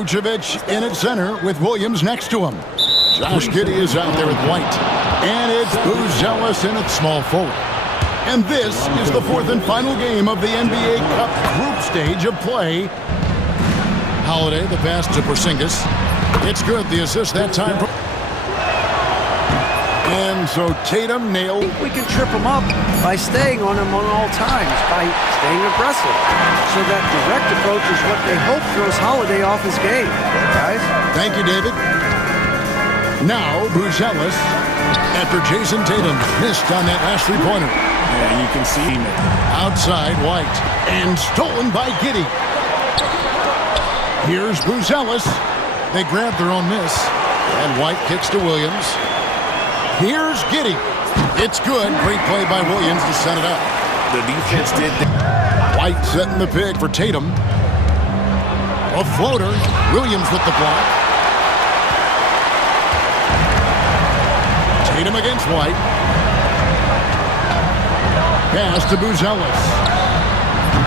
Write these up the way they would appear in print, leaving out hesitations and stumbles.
Vucevic in at center with Williams next to him. Josh Giddey is out there with White. And it's Buzelis in at small forward. And this is the fourth and final game of the NBA Cup group stage of play. Holiday, the pass to Porzingis. It's good, the assist that time. And so Tatum nailed. I think we can trip him up by staying on him on all times, by staying aggressive. So that direct approach is what they hope throws Holiday off his game, guys. Thank you, David. Now, Buzelis, after Jason Tatum missed on that last three-pointer. Yeah, you can see him. Outside, White. And stolen by Giddey. Here's Buzelis. They grab their own miss. And White kicks to Williams. Here's Giddey. It's good. Great play by Williams to set it up. The defense did that. White setting the pick for Tatum. A floater. Williams with the block. Tatum against White. Pass to Buzelis.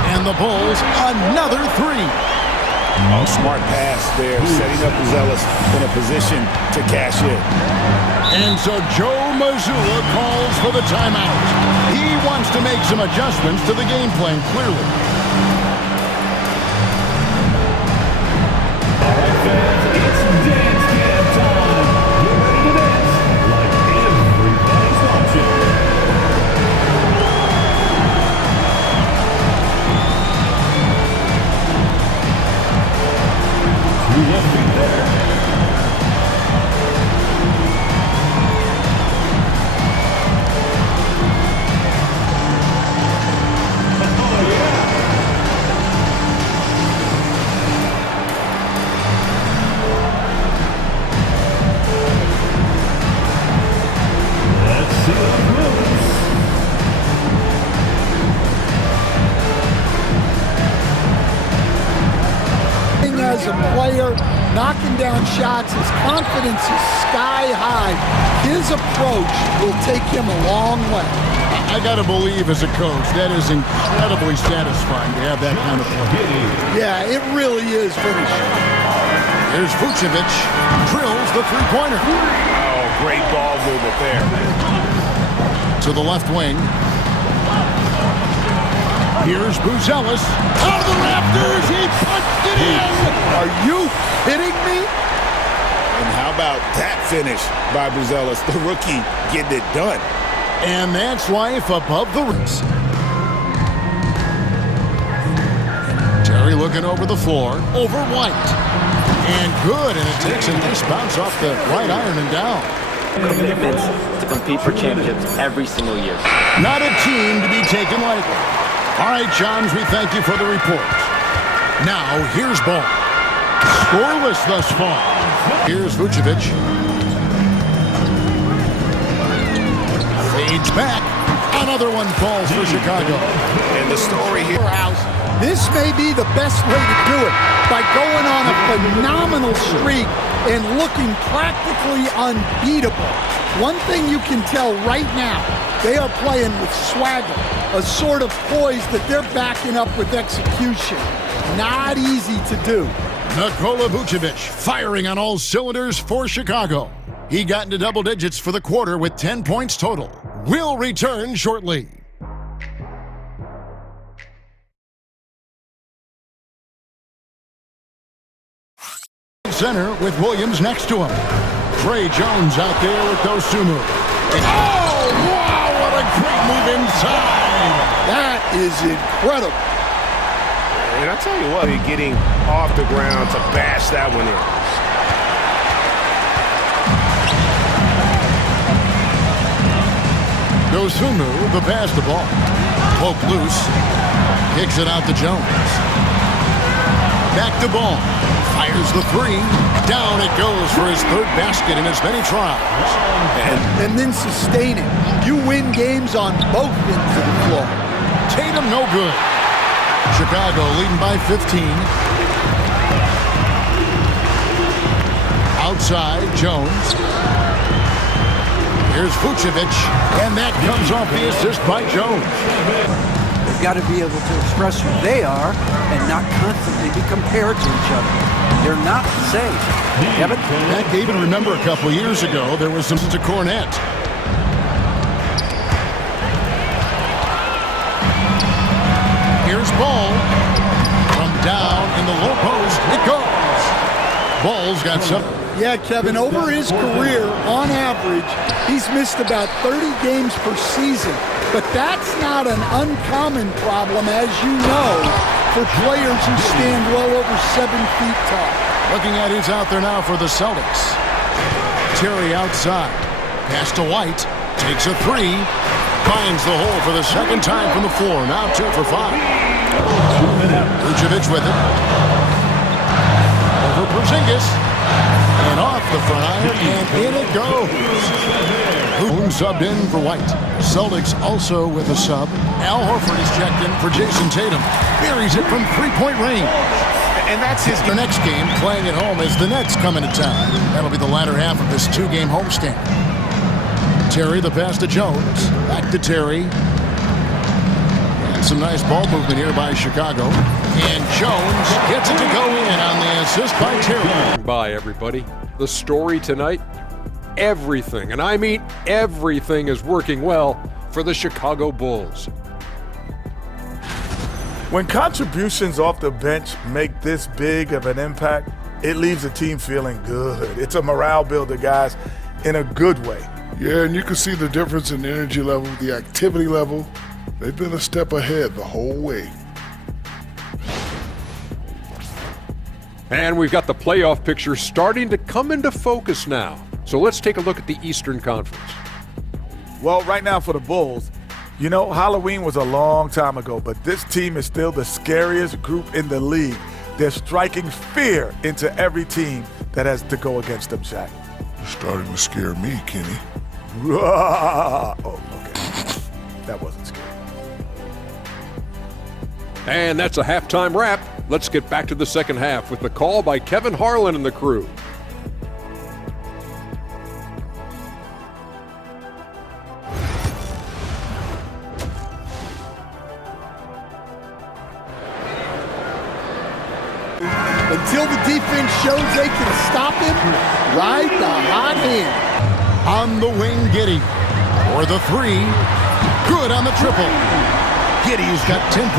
And the Bulls, another three. Oh, smart pass there, setting up Buzelis in a position to cash in. And so Joe Mazzulla calls for the timeout. He wants to make some adjustments to the game plan, clearly. All right, fans, it's dance camp time. Get ready to dance like everybody's watching. To your feet there. As a player, knocking down shots, his confidence is sky high. His approach will take him a long way. I gotta believe as a coach, that is incredibly satisfying to have that kind of play. Yeah, it really is finishing. Here's Vucevic, drills the three-pointer. Oh, great ball movement there. To the left wing. Here's Buzelis. Out of the rafters, he punched it in! Are you kidding me? And how about that finish by Buzelis, the rookie, getting it done. And that's life above the rim. Terry looking over the floor, over White. And good, and it takes a nice bounce off the right iron and down. Commitments to compete for championships every single year. Not a team to be taken lightly. All right, Johns, we thank you for the report. Now, here's ball. Scoreless thus far. Here's Vucevic. Fades back. Another one falls for Chicago. And the story here. This may be the best way to do it, by going on a phenomenal streak and looking practically unbeatable. One thing you can tell right now, they are playing with swagger, a sort of poise that they're backing up with execution. Not easy to do. Nikola Vucevic firing on all cylinders for Chicago. He got into double digits for the quarter with 10 points total. We'll return shortly. Center with Williams next to him. Trey Jones out there with Dosunmu. Oh, wow, what a great move inside. That is incredible. And I tell you what, getting off the ground to bash that one in. Dosunmu, the pass the ball. Poke loose. Kicks it out to Jones. Back to ball. Fires the three. Down it goes for his third basket in as many tries. And then sustain it. You win games on both ends of the floor. Tatum no good. Chicago leading by 15. Outside, Jones. Here's Vucevic, and that comes off the assist by Jones. They've got to be able to express who they are and not constantly be compared to each other. They're not the same. Kevin? Heck, even remember a couple years ago, there was some to Cornette. Here's Ball. From down in the low post, it goes. Ball's got some. Yeah, Kevin, over his career, on average, he's missed about 30 games per season. But that's not an uncommon problem, as you know, for players who stand well over 7 feet tall. Looking at who's out there now for the Celtics. Terry outside. Pass to White. Takes a three. Finds the hole for the second time from the floor. Now 2 for 5. Vucevic with it. Over Porzingis. And off the front iron, and in it goes. Boone subbed in for White. Celtics also with a sub. Al Horford is checked in for Jason Tatum. Buries it from three-point range. And that's his next game, playing at home as the Nets come into town. That'll be the latter half of this 2-game homestand. Terry, the pass to Jones. Back to Terry. And some nice ball movement here by Chicago. And Jones gets it to go in on the assist by Terry. Bye, everybody. The story tonight, everything, and I mean everything, is working well for the Chicago Bulls. When contributions off the bench make this big of an impact, it leaves the team feeling good. It's a morale builder, guys, in a good way. Yeah, and you can see the difference in the energy level, the activity level. They've been a step ahead the whole way. And we've got the playoff picture starting to come into focus now. So let's take a look at the Eastern Conference. Well, right now for the Bulls, you know, Halloween was a long time ago, but this team is still the scariest group in the league. They're striking fear into every team that has to go against them, Shaq. You're starting to scare me, Kenny. Oh, okay. That wasn't scary. And that's a halftime wrap. Let's get back to the second half with the call by Kevin Harlan and the crew. Until the defense shows they can stop him, ride the hot hand. On the wing, Giddey. For the three. Good on the triple. Giddey's got 10.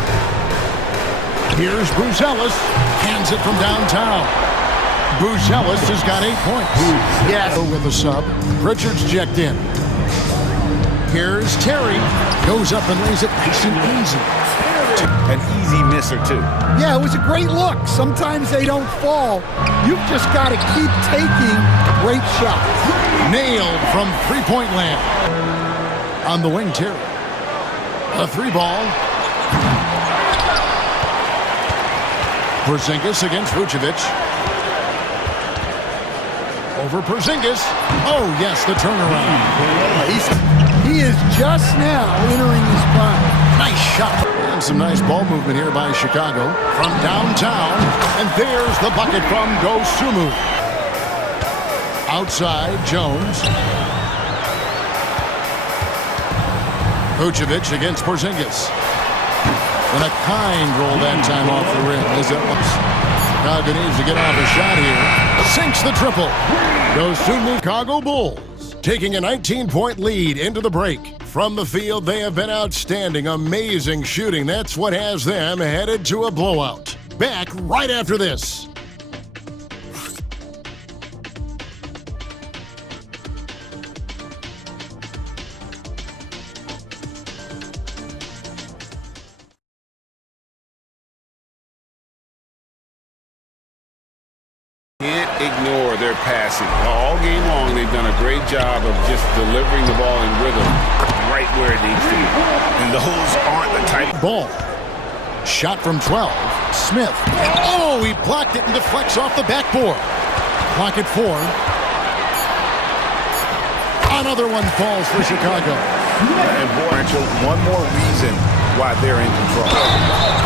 Here's Buzelis. Hands it from downtown. Buzelis has got 8 points. Yes. With a sub. Pritchard's checked in. Here's Terry. Goes up and lays it nice and easy. An easy misser, too. Yeah, it was a great look. Sometimes they don't fall. You've just got to keep taking great shots. Nailed from three-point land. On the wing, Terry. A 3-ball. Porzingis against Vucevic. Over Porzingis. Oh, yes, the turnaround. He is just now entering his prime. Nice shot. And some nice ball movement here by Chicago. From downtown. And there's the bucket from Dosunmu. Outside, Jones. Vucevic against Porzingis. And a kind roll that time off the rim. As it looks. Chicago needs to get off a shot here. Sinks the triple. Dosunmu, Chicago Bulls, taking a 19-point lead into the break. From the field, they have been outstanding. Amazing shooting. That's what has them headed to a blowout. Back right after this. Can't ignore their passing. All game long, they've done a great job of just delivering the ball in rhythm right where it needs to be. And those aren't the type. Ball. Shot from 12. Smith. Oh, he blocked it and deflects off the backboard. Clock at 4. Another one falls for Chicago. And one more reason why they're in control.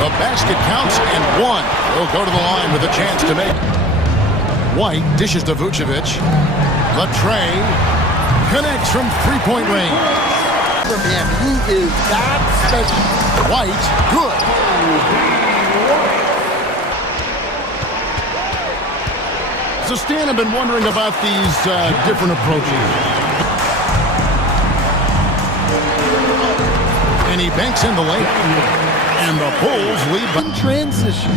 The basket counts and 1. He'll go to the line with a chance to make. White dishes to Vucevic. Latre connects from three-point range. Man, he is that special. White, good. So, Stan, I've been wondering about these different approaches. And he banks in the lane. And the Bulls lead by transition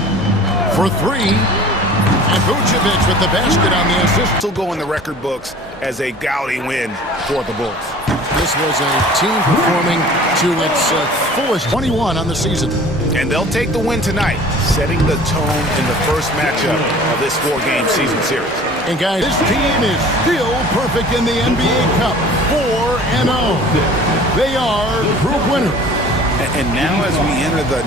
for three. And Vucevic with the basket on the assist. Still go in the record books as a gaudy win for the Bulls. This was a team performing to its fullest 21 on the season. And they'll take the win tonight, setting the tone in the first matchup of this 4-game season series. And guys, this team is still perfect in the NBA Cup, 4-0. They are group winners. And now as we enter the